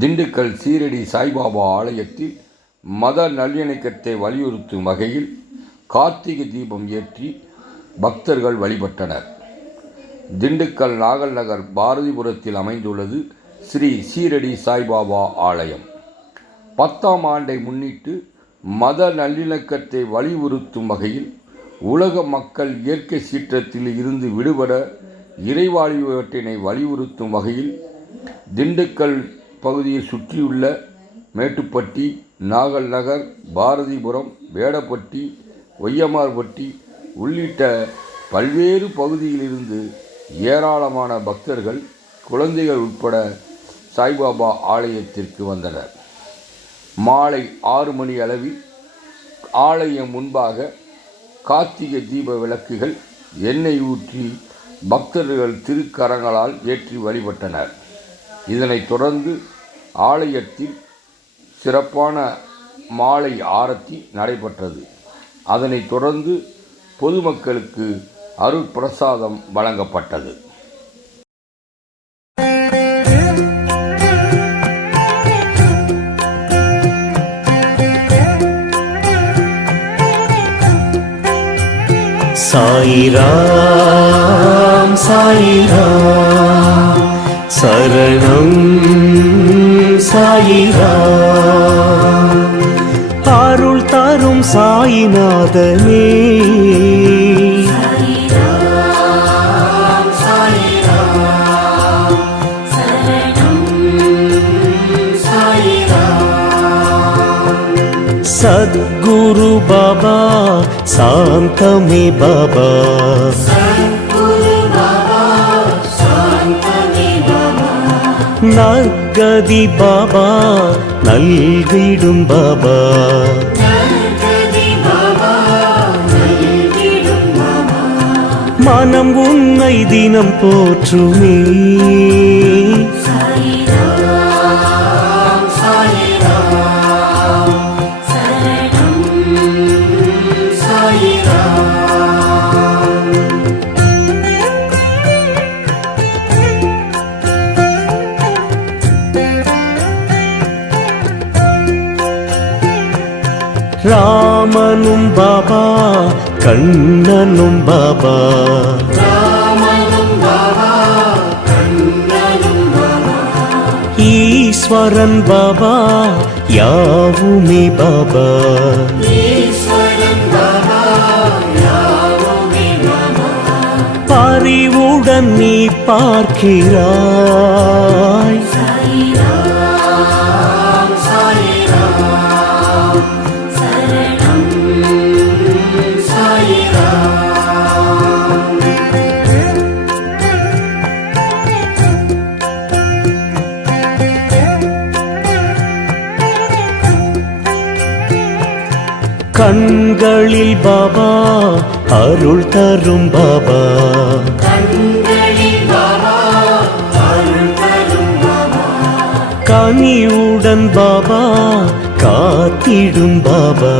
திண்டுக்கல் சீரடி சாய்பாபா ஆலயத்தில் மத நல்லிணக்கத்தை வலியுறுத்தும் வகையில் கார்த்திகை தீபம் ஏற்றி பக்தர்கள் வழிபட்டனர். திண்டுக்கல் நாகல் நகர் பாரதிபுரத்தில் அமைந்துள்ளது ஸ்ரீ சீரடி சாய்பாபா ஆலயம். பத்தாம் ஆண்டை முன்னிட்டு மத நல்லிணக்கத்தை வலியுறுத்தும் வகையில் உலக மக்கள் இயற்கை சீற்றத்தில் இருந்து விடுபட இறைவாழ்வற்றினை வலியுறுத்தும் வகையில் திண்டுக்கல் பகுதியை சுற்றியுள்ள மேட்டுப்பட்டி நாகல் நகர் பாரதிபுரம் வேடப்பட்டி ஒய்யமார்பட்டி உள்ளிட்ட பல்வேறு பகுதியிலிருந்து ஏராளமான பக்தர்கள் குழந்தைகள் உட்பட சாய்பாபா ஆலயத்திற்கு வந்தனர். மாலை ஆறு மணி அளவில் ஆலயம் முன்பாக கார்த்திகை தீப விளக்குகள் எண்ணெய் ஊற்றி பக்தர்கள் திருக்கரங்களால் ஏற்றி வழிபட்டனர். இதனைத் தொடர்ந்து ஆலயத்தில் சிறப்பான மாலை ஆரத்தி நடைபெற்றது. அதனைத் தொடர்ந்து பொதுமக்களுக்கு அருட்பிரசாதம் வழங்கப்பட்டது. சாயிராம் சாயிராம் சரணம் சாயிராம் அருள் தரும் சாயிநாதனே. சத்குரு பாபா சாந்தமே பாபா. நற்கதி பாபா நல்கிடும் பாபா. மனம் உன்னை தினம் போற்றுமே. ராமனும் பாபா கண்ணனும் பாபா. ஈஸ்வரன் பாபா யாவுமே பாபா. பறிவுடன் நீ பார்க்கிறாய். கண்களில் பாபா அருள் தரும் பாபா. கனியுடன் பாபா காத்திடும் பாபா.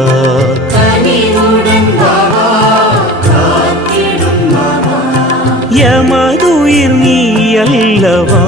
எமதுயிர் நீ அல்லவா?